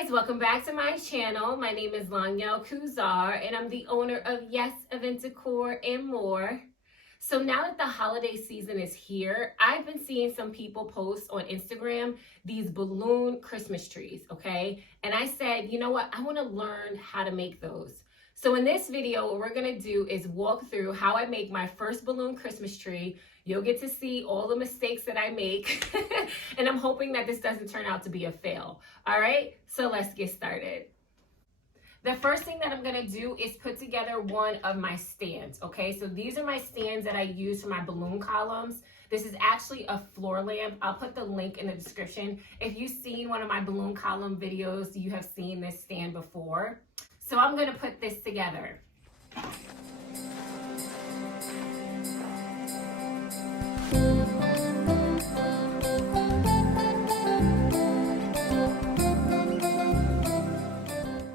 guys, welcome back to my channel. My name is Lanyel Kuzar and I'm the owner of Yes Event Decor and more. So now that the holiday season is here, I've been seeing some people post on Instagram these balloon Christmas trees, okay? And I said, you know what? I want to learn how to make those. So in this video, what we're going to do is walk through how I make my first balloon Christmas tree. You'll get to see all the mistakes that I make. And I'm hoping that this doesn't turn out to be a fail. All right, so let's get started. The first thing that I'm gonna do is put together one of my stands, okay? So these are my stands that I use for my balloon columns. This is actually a floor lamp. I'll put the link in the description. If you've seen one of my balloon column videos, you have seen this stand before. So I'm gonna put this together.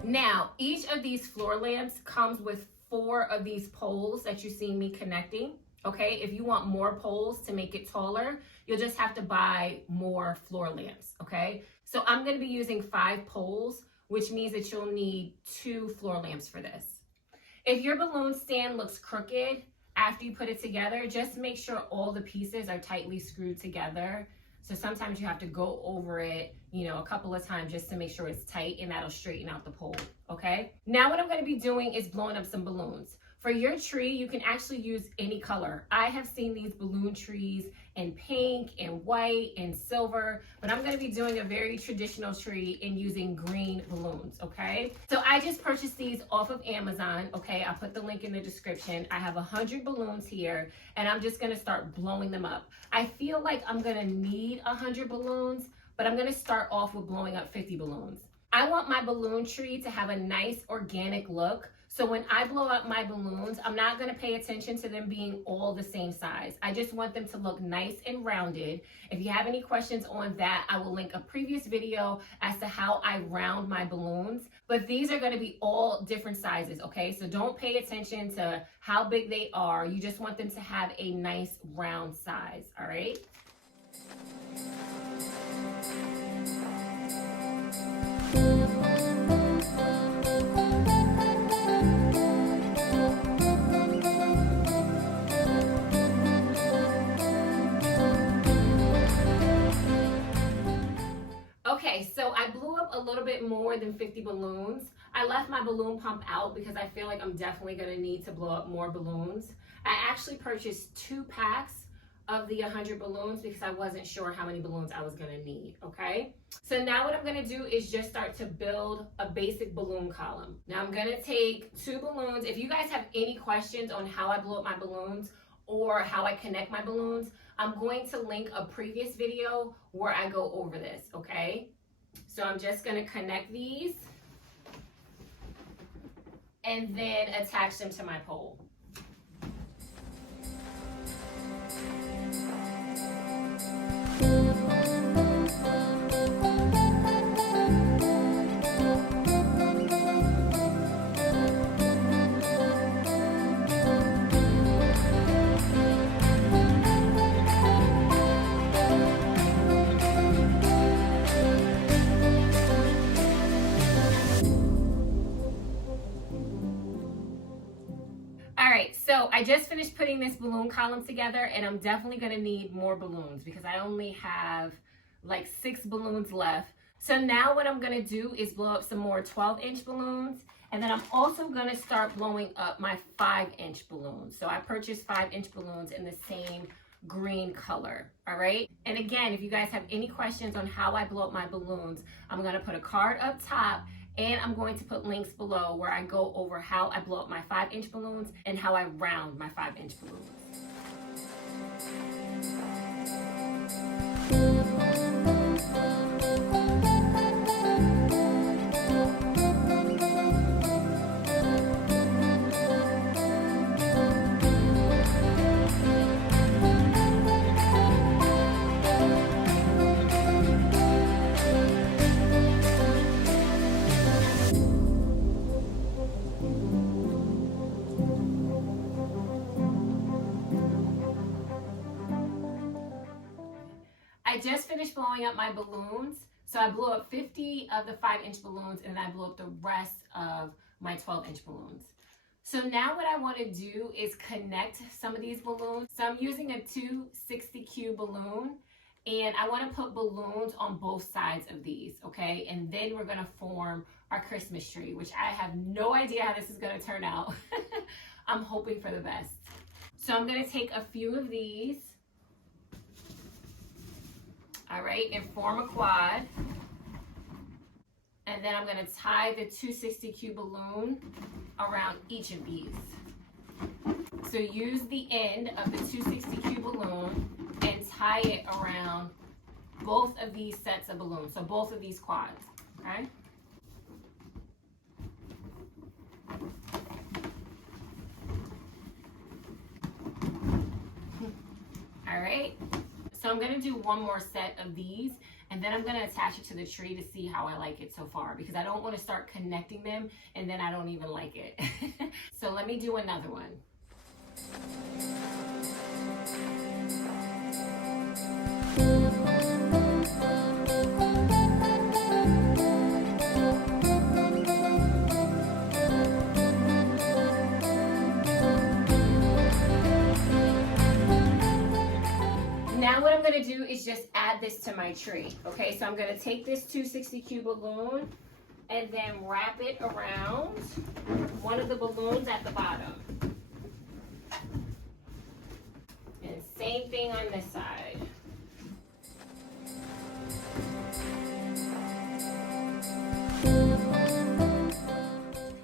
Now, each of these floor lamps comes with 4 of these poles that you see me connecting, okay? If you want more poles to make it taller, you'll just have to buy more floor lamps, okay? So I'm gonna be using 5 poles, which means that you'll need 2 floor lamps for this. If your balloon stand looks crooked after you put it together, just make sure all the pieces are tightly screwed together. So sometimes you have to go over it, a couple of times just to make sure it's tight, and that'll straighten out the pole, okay? Now what I'm gonna be doing is blowing up some balloons. For your tree, you can actually use any color. I have seen these balloon trees in pink and white and silver, but I'm gonna be doing a very traditional tree and using green balloons, okay? So I just purchased these off of Amazon, okay? I'll put the link in the description. I have 100 balloons here, and I'm just gonna start blowing them up. I feel like I'm gonna need 100 balloons, but I'm gonna start off with blowing up 50 balloons. I want my balloon tree to have a nice organic look. So when I blow up my balloons, I'm not gonna pay attention to them being all the same size. I just want them to look nice and rounded. If you have any questions on that, I will link a previous video as to how I round my balloons. But these are gonna be all different sizes, okay? So don't pay attention to how big they are. You just want them to have a nice round size, all right? Okay, so I blew up a little bit more than 50 balloons. I left my balloon pump out because I feel like I'm definitely gonna need to blow up more balloons. I actually purchased 2 packs of the 100 balloons because I wasn't sure how many balloons I was gonna need, okay? So now what I'm gonna do is just start to build a basic balloon column. Now I'm gonna take 2 balloons. If you guys have any questions on how I blow up my balloons or how I connect my balloons, I'm going to link a previous video where I go over this, okay? So I'm just gonna connect these and then attach them to my pole. So I just finished putting this balloon column together, and I'm definitely gonna need more balloons because I only have like 6 balloons left. So now what I'm gonna do is blow up some more 12-inch balloons, and then I'm also gonna start blowing up my 5-inch balloons. So I purchased 5-inch balloons in the same green color, all right? And again, if you guys have any questions on how I blow up my balloons, I'm gonna put a card up top, and I'm going to put links below where I go over how I blow up my 5-inch balloons and how I round my 5-inch balloons. I just finished blowing up my balloons. So I blew up 50 of the 5-inch balloons, and then I blew up the rest of my 12-inch balloons. So now what I want to do is connect some of these balloons. So I'm using a 260Q balloon, and I want to put balloons on both sides of these, okay? And then we're going to form our Christmas tree, which I have no idea how this is going to turn out. I'm hoping for the best. So I'm going to take a few of these, all right, and form a quad. And then I'm going to tie the 260Q balloon around each of these. So use the end of the 260Q balloon and tie it around both of these sets of balloons, so both of these quads, okay? All right, so I'm gonna do one more set of these, and then I'm gonna attach it to the tree to see how I like it so far, because I don't wanna start connecting them and then I don't even like it. So let me do another one. Now what I'm going to do is just add this to my tree. Okay, so I'm going to take this 260Q balloon and then wrap it around one of the balloons at the bottom. And same thing on this side.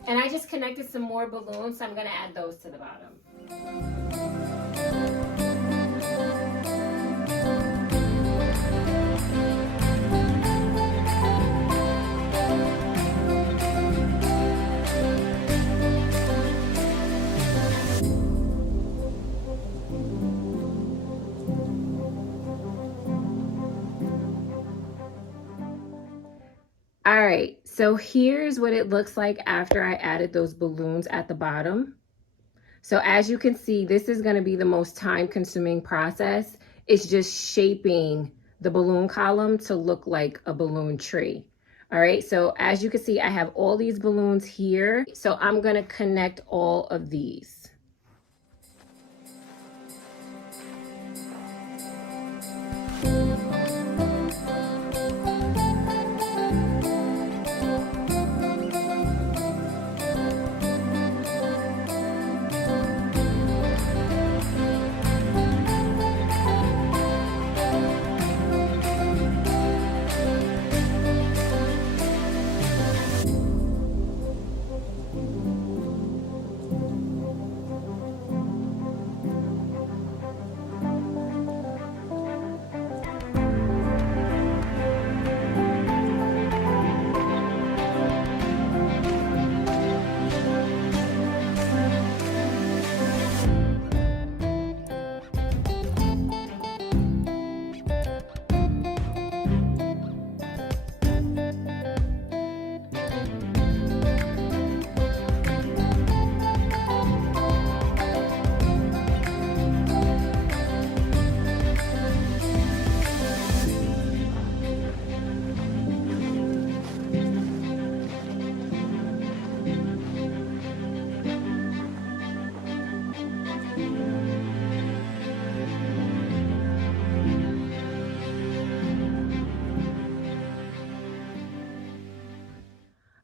And I just connected some more balloons, so I'm going to add those to the bottom. All right, so here's what it looks like after I added those balloons at the bottom. So as you can see, this is going to be the most time-consuming process. It's just shaping the balloon column to look like a balloon tree. All right, so as you can see, I have all these balloons here. So I'm going to connect all of these.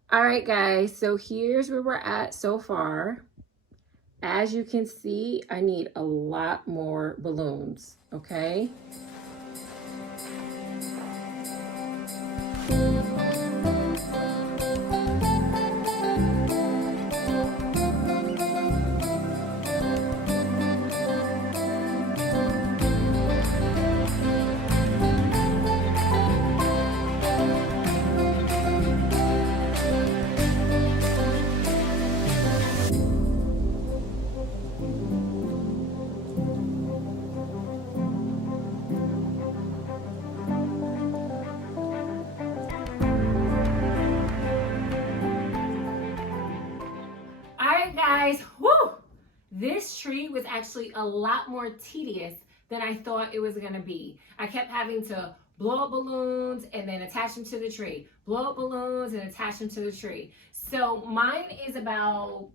All right, guys, so here's where we're at so far. As you can see, I need a lot more balloons, okay? Guys, whoo! This tree was actually a lot more tedious than I thought it was gonna be. I kept having to blow up balloons and then attach them to the tree, blow up balloons and attach them to the tree. So mine is about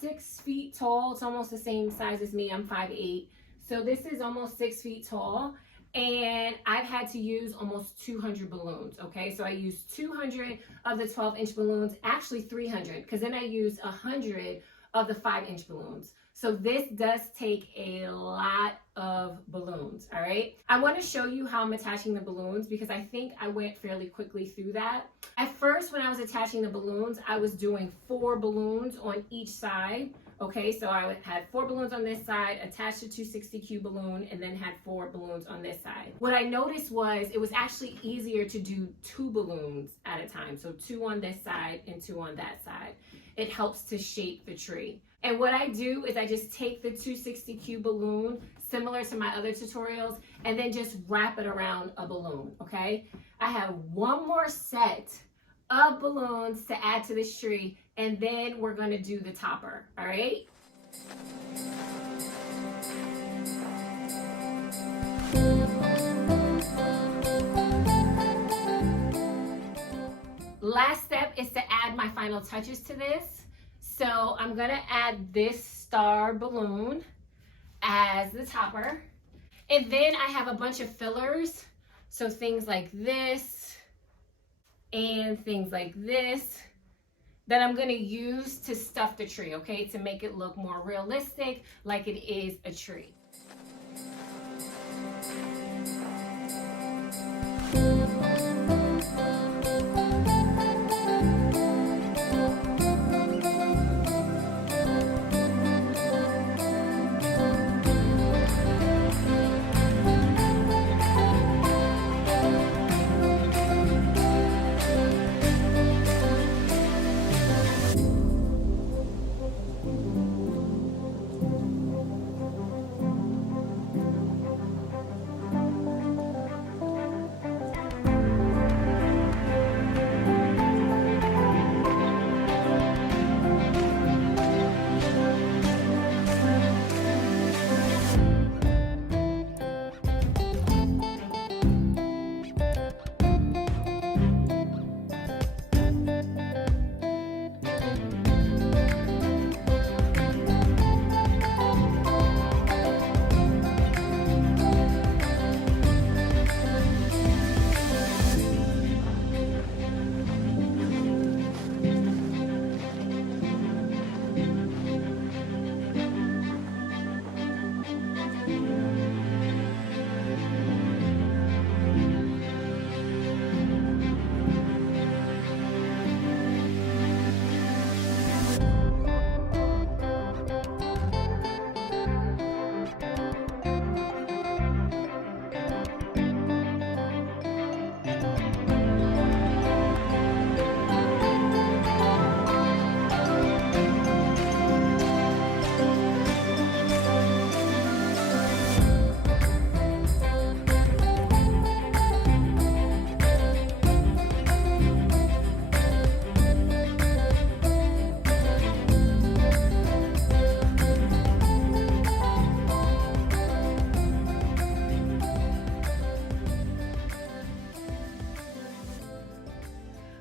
6 feet tall. It's almost the same size as me. I'm 5'8". So this is almost 6 feet tall. And I've had to use almost 200 balloons, okay? So I used 200 of the 12-inch balloons, actually 300, because then I used 100 of the 5-inch balloons. So this does take a lot of balloons, all right? I want to show you how I'm attaching the balloons because I think I went fairly quickly through that. At first, when I was attaching the balloons, I was doing 4 balloons on each side. Okay, so I had 4 balloons on this side, attached a 260Q balloon, and then had 4 balloons on this side. What I noticed was it was actually easier to do 2 balloons at a time. So 2 on this side and 2 on that side. It helps to shape the tree. And what I do is I just take the 260Q balloon, similar to my other tutorials, and then just wrap it around a balloon, okay? I have one more set of balloons to add to this tree, and then we're going to do the topper, all right? Last step is to add my final touches to this. So I'm going to add this star balloon as the topper. And then I have a bunch of fillers. So things like this and things like this that I'm going to use to stuff the tree, okay? To make it look more realistic, like it is a tree.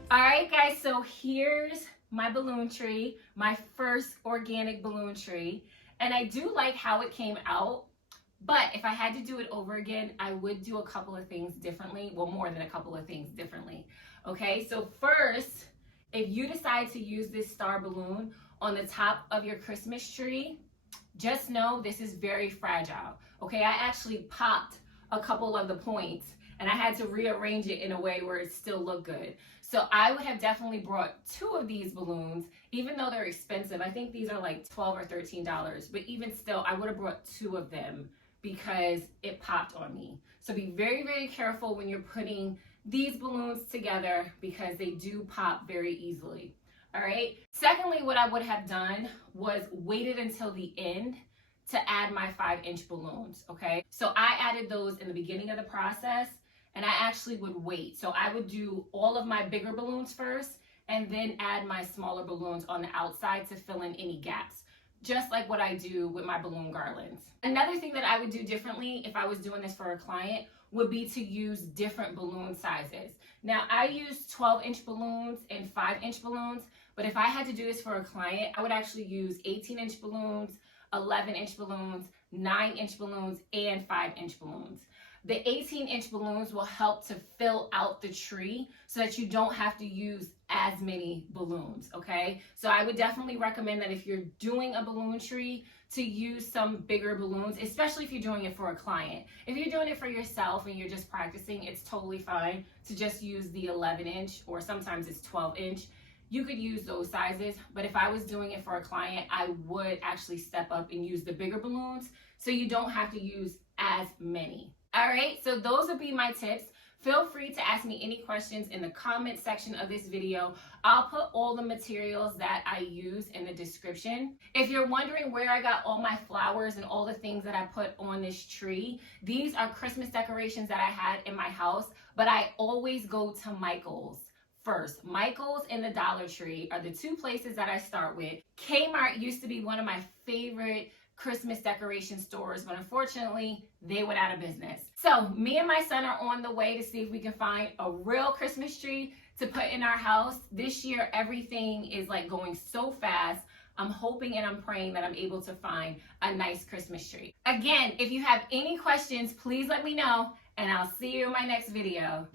All right, guys, so here's my balloon tree, my first organic balloon tree. And I do like how it came out, but if I had to do it over again, I would do a couple of things differently. Well, more than a couple of things differently. Okay, so first, if you decide to use this star balloon on the top of your Christmas tree, just know this is very fragile. Okay, I actually popped a couple of the points and I had to rearrange it in a way where it still looked good. So I would have definitely brought 2 of these balloons, even though they're expensive. I think these are like $12 or $13, but even still, I would have brought 2 of them because it popped on me. So be very, very careful when you're putting these balloons together because they do pop very easily. All right. Secondly, what I would have done was waited until the end to add my 5-inch balloons. Okay. So I added those in the beginning of the process. And I actually would wait. So I would do all of my bigger balloons first and then add my smaller balloons on the outside to fill in any gaps, just like what I do with my balloon garlands. Another thing that I would do differently if I was doing this for a client would be to use different balloon sizes. Now, I use 12-inch balloons and 5-inch balloons, but if I had to do this for a client, I would actually use 18-inch balloons, 11-inch balloons, 9-inch balloons, and 5-inch balloons. The 18-inch balloons will help to fill out the tree so that you don't have to use as many balloons, okay? So I would definitely recommend that if you're doing a balloon tree, to use some bigger balloons, especially if you're doing it for a client. If you're doing it for yourself and you're just practicing, it's totally fine to just use the 11-inch, or sometimes it's 12-inch. You could use those sizes, but if I was doing it for a client, I would actually step up and use the bigger balloons so you don't have to use as many. All right, so those would be my tips. Feel free to ask me any questions in the comment section of this video. I'll put all the materials that I use in the description. If you're wondering where I got all my flowers and all the things that I put on this tree, these are Christmas decorations that I had in my house, but I always go to Michael's first. Michael's and the Dollar Tree are the two places that I start with. Kmart used to be one of my favorite Christmas decoration stores, but unfortunately they went out of business. So me and my son are on the way to see if we can find a real Christmas tree to put in our house. This year everything is like going so fast. I'm hoping and I'm praying that I'm able to find a nice Christmas tree. Again, if you have any questions, please let me know, and I'll see you in my next video.